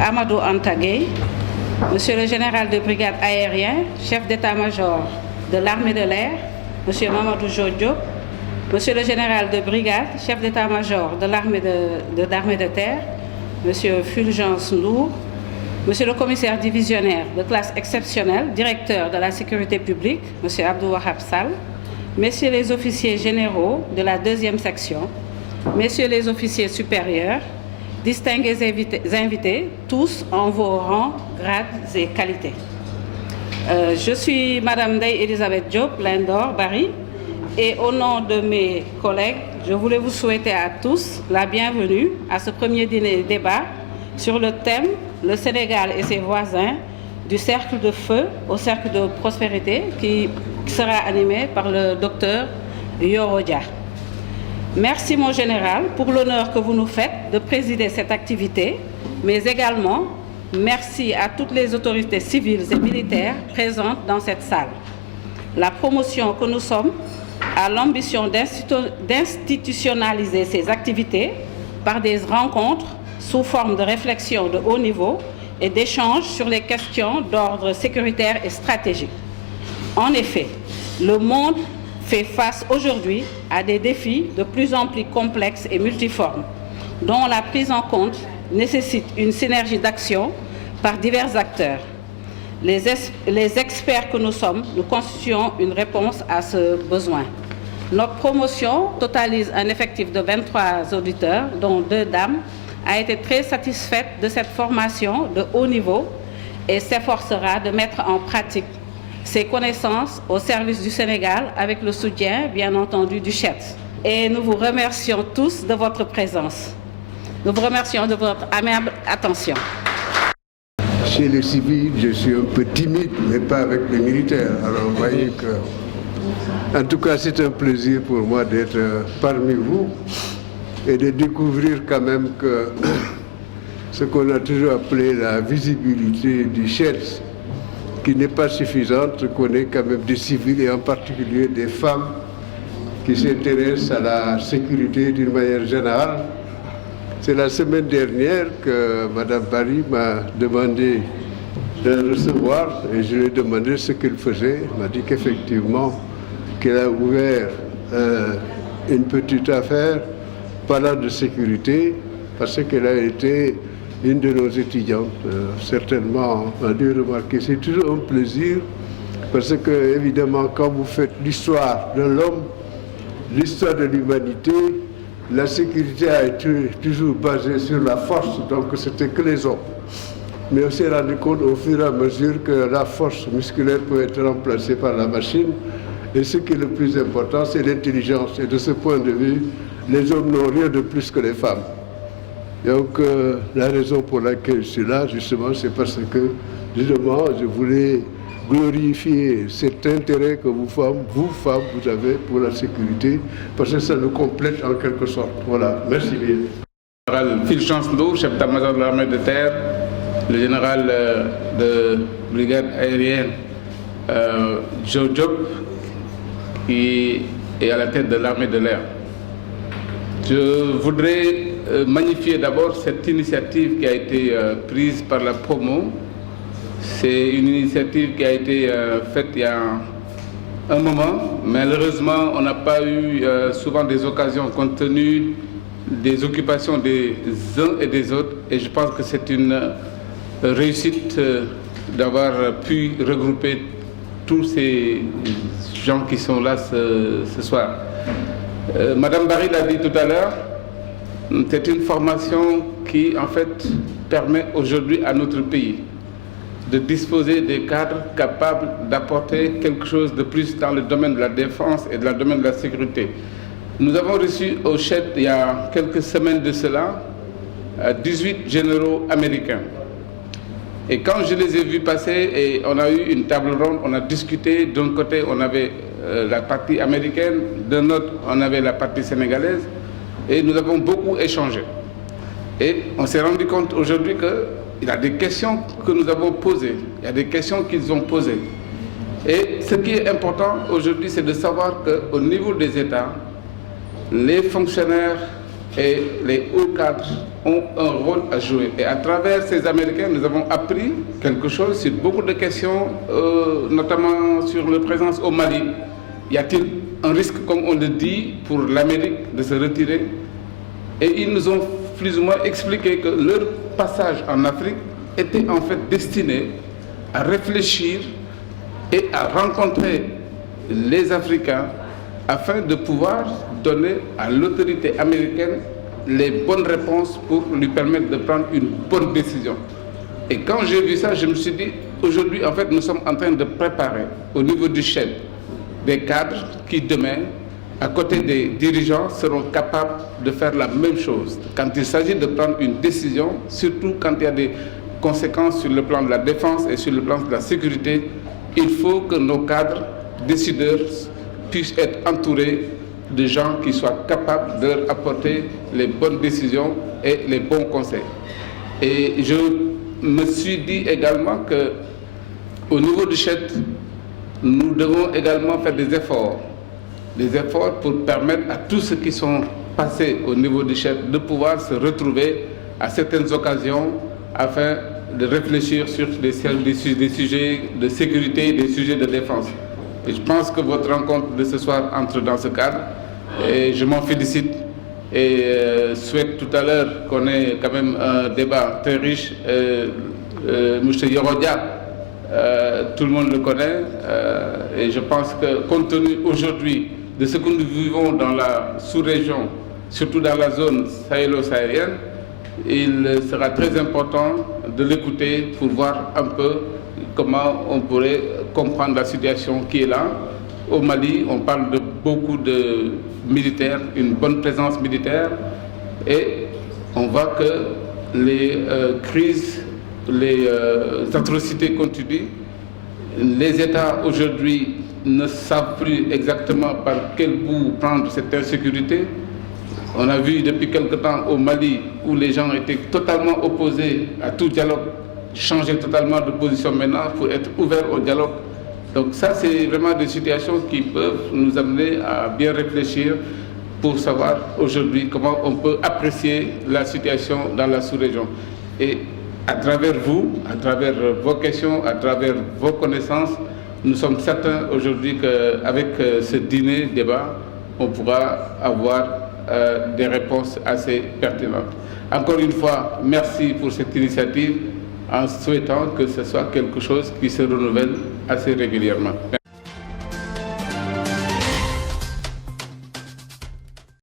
Amadou Anta Gueye, Monsieur le général de brigade aérien, chef d'état-major de l'armée de l'air, Monsieur Mamadou Diop, Monsieur le général de brigade, chef d'état-major de l'armée de terre, Monsieur Fulgence Ndour, Monsieur le commissaire divisionnaire de classe exceptionnelle, directeur de la sécurité publique, Monsieur Abdou Wahab Sall, Messieurs les officiers généraux de la 2e section, Messieurs les officiers supérieurs, distingués invités, tous en vos rangs, grades et qualités. Je suis Madame Ndeye Elisabeth Diop, Lindor, Barry, et au nom de mes collègues, je voulais vous souhaiter à tous la bienvenue à ce premier débat sur le thème « Le Sénégal et ses voisins, du cercle de feu au cercle de prospérité » qui sera animé par le docteur Yoro Dia. Merci mon général pour l'honneur que vous nous faites de présider cette activité, mais également merci à toutes les autorités civiles et militaires présentes dans cette salle. La promotion que nous sommes a l'ambition d'institutionnaliser ces activités par des rencontres sous forme de réflexion de haut niveau et d'échanges sur les questions d'ordre sécuritaire et stratégique. En effet, le monde fait face aujourd'hui à des défis de plus en plus complexes et multiformes, dont la prise en compte nécessite une synergie d'action par divers acteurs. Les experts que nous sommes, nous constituons une réponse à ce besoin. Notre promotion totalise un effectif de 23 auditeurs, dont 2 dames, a été très satisfaite de cette formation de haut niveau et s'efforcera de mettre en pratique ses connaissances au service du Sénégal avec le soutien, bien entendu, du CHET. Et nous vous remercions tous de votre présence. Nous vous remercions de votre aimable attention. Chez les civils, je suis un peu timide, mais pas avec les militaires. Alors, vous voyez que... En tout cas, c'est un plaisir pour moi d'être parmi vous et de découvrir quand même que ce qu'on a toujours appelé la visibilité du CHET, qui n'est pas suffisante, qu'on ait quand même des civils et en particulier des femmes qui s'intéressent à la sécurité d'une manière générale. C'est la semaine dernière que Mme Barry m'a demandé de le recevoir et je lui ai demandé ce qu'il faisait. Elle m'a dit qu'effectivement, qu'elle a ouvert une petite affaire parlant de sécurité parce qu'elle a été une de nos étudiantes. Certainement, on a dû remarquer. C'est toujours un plaisir parce que, évidemment, quand vous faites l'histoire de l'homme, l'histoire de l'humanité, la sécurité a été toujours basée sur la force, donc c'était que les hommes. Mais on s'est rendu compte au fur et à mesure que la force musculaire peut être remplacée par la machine. Et ce qui est le plus important, c'est l'intelligence. Et de ce point de vue, les hommes n'ont rien de plus que les femmes. Donc, la raison pour laquelle je suis là, justement, c'est parce que, justement, je voulais glorifier cet intérêt que vous, femmes, vous avez pour la sécurité, parce que ça nous complète en quelque sorte. Voilà, merci bien. Le général Fulgence Ndour, chef d'état-major de l'armée de terre, le général de brigade aérienne Diop, qui est à la tête de l'armée de l'air. Je voudrais magnifier d'abord cette initiative qui a été prise par la promo. C'est une initiative qui a été faite il y a un moment. Malheureusement, on n'a pas eu souvent des occasions compte tenu des occupations des uns et des autres. Et je pense que c'est une réussite d'avoir pu regrouper tous ces gens qui sont là ce soir. Madame Barry l'a dit tout à l'heure, c'est une formation qui en fait permet aujourd'hui à notre pays de disposer des cadres capables d'apporter quelque chose de plus dans le domaine de la défense et dans le domaine de la sécurité. Nous avons reçu au CHET il y a quelques semaines de cela 18 généraux américains. Et quand je les ai vus passer, et on a eu une table ronde, on a discuté. D'un côté, on avait la partie américaine, d'un autre, on avait la partie sénégalaise, et nous avons beaucoup échangé. Et on s'est rendu compte aujourd'hui qu'il y a des questions que nous avons posées, il y a des questions qu'ils ont posées. Et ce qui est important aujourd'hui, c'est de savoir qu'au niveau des États, les fonctionnaires et les hauts cadres ont un rôle à jouer. Et à travers ces Américains, nous avons appris quelque chose sur beaucoup de questions, notamment sur la présence au Mali. Y a-t-il un risque, comme on le dit, pour l'Amérique de se retirer? Et ils nous ont plus ou moins expliqué que leur passage en Afrique était en fait destiné à réfléchir et à rencontrer les Africains afin de pouvoir donner à l'autorité américaine les bonnes réponses pour lui permettre de prendre une bonne décision. Et quand j'ai vu ça, je me suis dit, aujourd'hui, en fait, nous sommes en train de préparer au niveau du chef des cadres qui, demain, à côté des dirigeants, seront capables de faire la même chose. Quand il s'agit de prendre une décision, surtout quand il y a des conséquences sur le plan de la défense et sur le plan de la sécurité, il faut que nos cadres décideurs puissent être entourés de gens qui soient capables de leur apporter les bonnes décisions et les bons conseils. Et je me suis dit également qu'au niveau du CHED, nous devons également faire des efforts pour permettre à tous ceux qui sont passés au niveau du CHED de pouvoir se retrouver à certaines occasions afin de réfléchir sur des sujets de sécurité, des sujets de défense. Et je pense que votre rencontre de ce soir entre dans ce cadre et je m'en félicite et souhaite tout à l'heure qu'on ait quand même un débat très riche. M. Yorodia, tout le monde le connaît et je pense que compte tenu aujourd'hui de ce que nous vivons dans la sous-région, surtout dans la zone sahélo-sahélienne, il sera très important de l'écouter pour voir un peu comment on pourrait comprendre la situation qui est là. Au Mali, on parle de beaucoup de militaires, une bonne présence militaire, et on voit que les crises, les atrocités continuent. Les États aujourd'hui ne savent plus exactement par quel bout prendre cette insécurité. On a vu depuis quelque temps au Mali où les gens étaient totalement opposés à tout dialogue, changer totalement de position maintenant pour être ouverts au dialogue. Donc ça, c'est vraiment des situations qui peuvent nous amener à bien réfléchir pour savoir aujourd'hui comment on peut apprécier la situation dans la sous-région. Et à travers vous, à travers vos questions, à travers vos connaissances, nous sommes certains aujourd'hui qu'avec ce dîner-débat, on pourra avoir des réponses assez pertinentes. Encore une fois, merci pour cette initiative en souhaitant que ce soit quelque chose qui se renouvelle assez régulièrement.